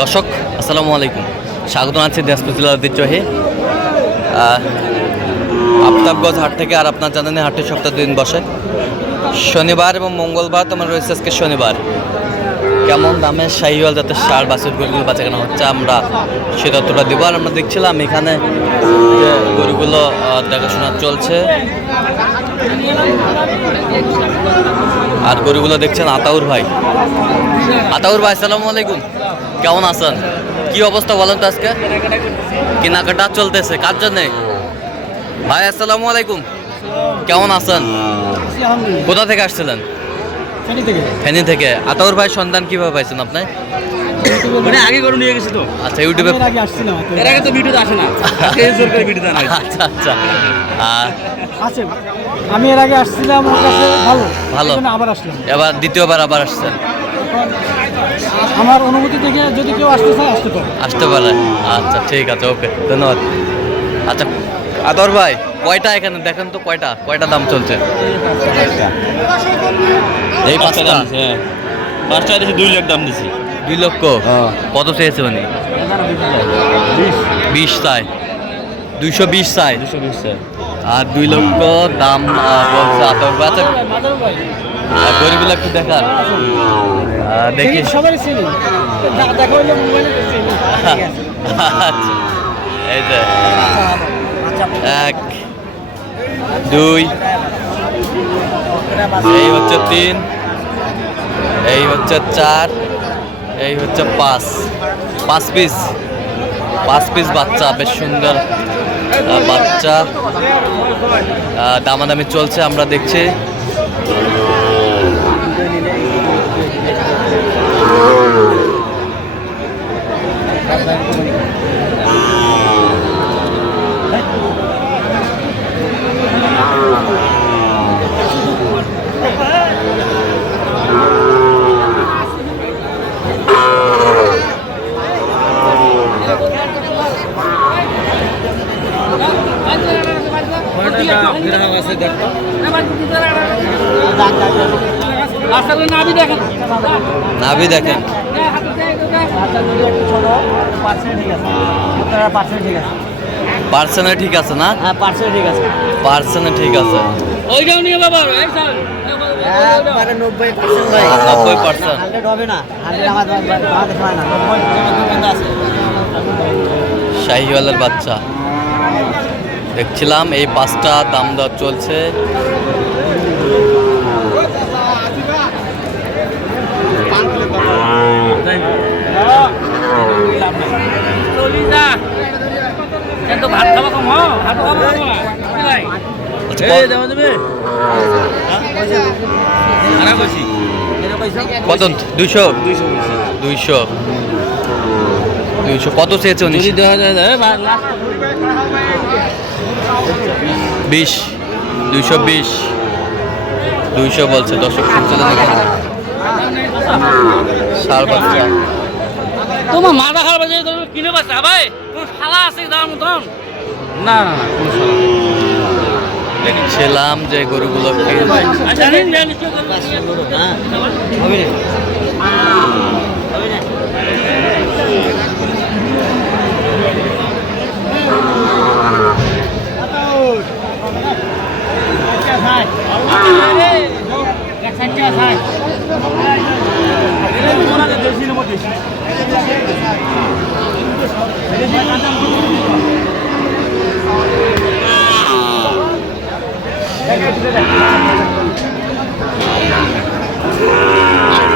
দর্শক, আসসালামু আলাইকুম। স্বাগত আছি জেলার ঐতিহ্যহে আফতাবগঞ্জ হাট থেকে আর আপনার জানেন হাটের সপ্তাহ দুদিন বসে। শনিবার এবং মঙ্গলবার তোমার রয়েছে আজকে শনিবার। কেমন দামে শাহিওয়াল জাতের সার বাছুর গরুগুলো বাঁচা কেনা হচ্ছে আমরা সে তত্ত্বটা দেবো। আর আমরা দেখছিলাম এখানে যে গরুগুলো দেখাশোনা চলছে। আর গরুগুলো দেখছেন আতাউর ভাই। আতাউর ভাই সালামু আলাইকুম। কেমন আছেন? কি অবস্থা বলেন তো আজকে? কেনাকাটা চলতেছে কার জন্যে? ভাই আসসালামু আলাইকুম। কেমন আছেন? কোথা থেকে আসছিলেন? ফেনী থেকে। আতাউর ভাই সন্ধান কীভাবে পাইছেন আপনি? মানে আগে গরু নিয়ে গেছে তো। আচ্ছা ইউটিউবে আগে আসছিলাম এর আগে তো ভিডিওতে আসে না। এই জোর করে ভিডিওতে আনা আচ্ছা আচ্ছা। আর আছে আমি এর আগে আসছিলাম ওর কাছে ভালো। ভালো। আবার আসলাম। এবার দ্বিতীয়বার আবার আসছেন। আমার অনুমতি থেকে যদি কেউ আসতে চায় আসতে পারে। আসতে পারে। আচ্ছা ঠিক আছে ওকে ধন্যবাদ। আচ্ছা আদর ভাই কয়টা এখানে? দেখেন তো কয়টা কয়টা দাম চলছে? এই পাঁচটা দাম হ্যাঁ। পাঁচটা দিয়েছি দুই লাখ দাম দিছি। দুই লক্ষ? কত চেয়েছে মানে বিশ। চাই। দুইশো বিশ চাই। দুশো বিশ আর দুই লক্ষ দাম বলছে আদর ভাই। আচ্ছা আর গরিবগুলো একটু দেখান। দেখি। আচ্ছা। এই যে। এক। দুই। এই হচ্ছে তিন। এই হচ্ছে চার। এই হচ্ছে পাঁচ। পাঁচ পিস। পাঁচ পিস বাচ্চা, বেশ সুন্দর বাচ্চা। দামাদামি চলছে, আমরা দেখছি। নাভি দেখেন। পার্সেন্টে ঠিক আছে না? ঠিক আছে। ঠিক আছে শাহিওয়ালের বাচ্চা। দেখছিলাম এই পাঁচটা দাম দর চলছে চলি যা এত ভাত খাওয়া কম হ্যাঁ ভাত খাওয়া কম আচ্ছা, এই কত- দুইশো? দুইশো দুইশো। কত চেয়েছে উনি বিশ। দুইশো বিশ। দুইশো বলছে দর্শক শুনছিলেন এখানে সার বাচ্চা। তোমার মাথা খারাপ আছে কিনে পাচ্ছ ভাই। কোন শালা আছে দাম মতন না না না দেখছিলাম যে গরুগুলো কিনবে আচ্ছা নিন নিন নিশ্চয় হবে না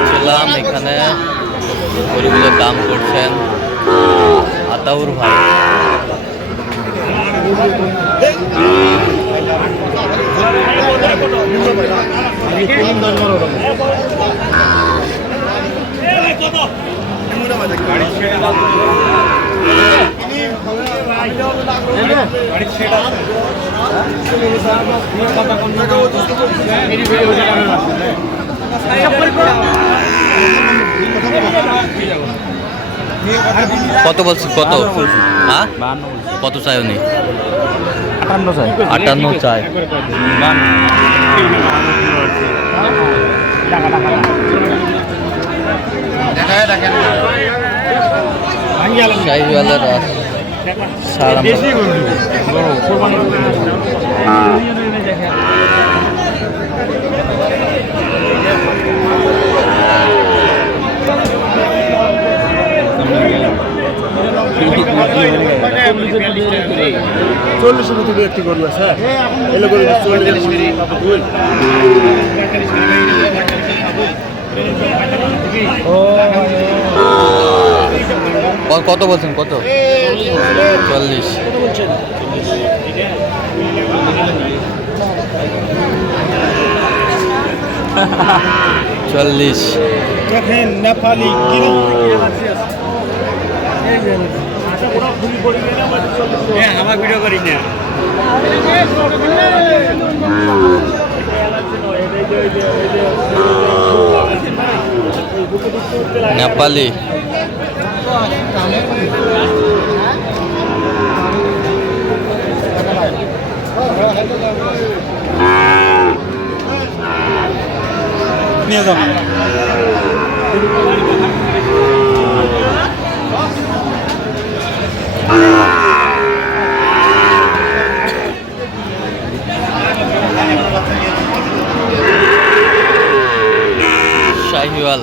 ছিলাম এখানে গরুগুলোর দাম করছেন আতাউর ভাই। কত বলছিস? কত? হ্যাঁ? কত চাই উনি? আটান্ন চাই। আটান্ন চাই। শাহিওয়ালের আর আমরা চল্লিশের মতো একটি আছে হ্যাঁ? এলে গরু চল্লিশ ক- কত বলছেন? কত? চল্লিশ। চল্লিশ। দেখেন নেপালি গিরি আমার ভিডিও করি না। নেপালি। নিয়ে যান শাহিওয়াল।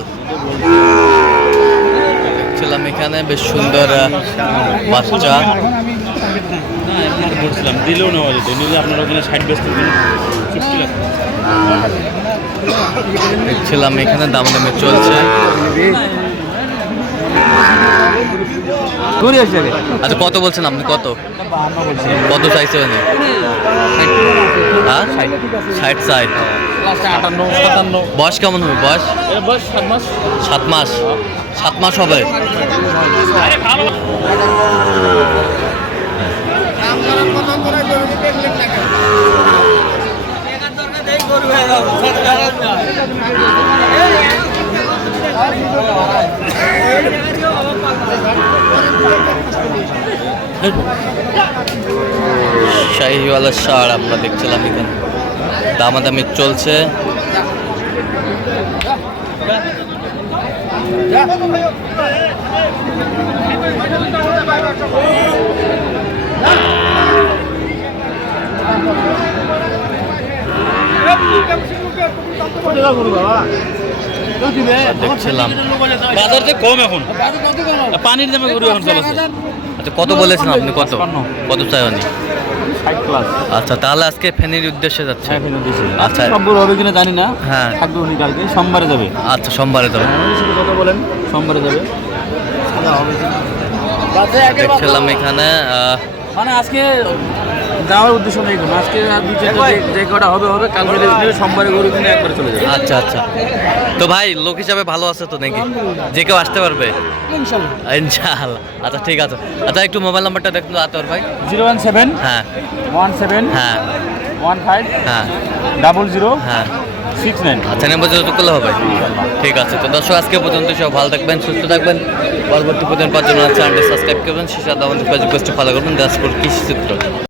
দেখছিলাম এখানে বেশ সুন্দর বাচ্চা। বলছিলাম দিলেও নেওয়া যেত নিলে আপনার ওখানে ষাট ব্যস্ত চুক্তি লাগতো দেখছিলাম এখানে দাম দামে চলছে। আচ্ছা কত বলছেন আপনি? কত? কত চাইছে উনি হ্যাঁ? ষাট ষাট বয়স কেমন হবে? বয়স? সাত মাস? সাত মাস হবে। শাহিওয়ালার ষাঁড় আমরা দেখছিলাম এখানে। দামাদামি চলছে। দেখছিলাম। বাজার যে কম এখন। পানির দামে গরু এখন চলেছে। আচ্ছা কত বলেছেন আপনি? কত? কত চাই ষাট প্লাস আচ্ছা তাহলে আজকে ফেনীর উদ্দেশ্যে যাচ্ছে। আচ্ছা। আচ্ছা। সব গরু হবে কিনা জানি না। হ্যাঁ। থাকবে উনি কালকে। সোমবারে যাবে। আচ্ছা সোমবারে যাবে। সাথে কথা বলেন। সোমবারে যাবে। দেখছিলাম এখানে মানে আজকে যাওয়ার উদ্দেশ্য নেই কোনো। আজকে দুই চারটা যে- কটা হবে হবে কালকে দেখলে সোমবারে গরু কিনে একবারে চলে যাবে। আচ্ছা আচ্ছা। তো ভাই লোক হিসাবে ভালো আছে তো নাকি? যে কেউ আসতে পারবে? ইনশাআল্লাহ। আচ্ছা ঠিক আছে। আচ্ছা একটু মোবাইল নাম্বারটা দেখুন আতর ভাই। জিরো ওয়ান সেভেন হ্যাঁ। ওয়ান সেভেন হ্যাঁ। ওয়ান ফাইভ হ্যাঁ। ডাবল জিরো হ্যাঁ। Six nine. আচ্ছা যোগাযোগ করলে হবে। ঠিক আছে। তো দর্শক আজকে পর্যন্ত সব ভালো থাকবেন সুস্থ থাকবেন। পরবর্তী পর্যন্ত পাঁচজন চ্যানেলটি সাবস্ক্রাইব করবেন। সাথে আমাদের ফেসবুক পেজটি ফলো করবেন। দাসপুর কৃষি চিত্র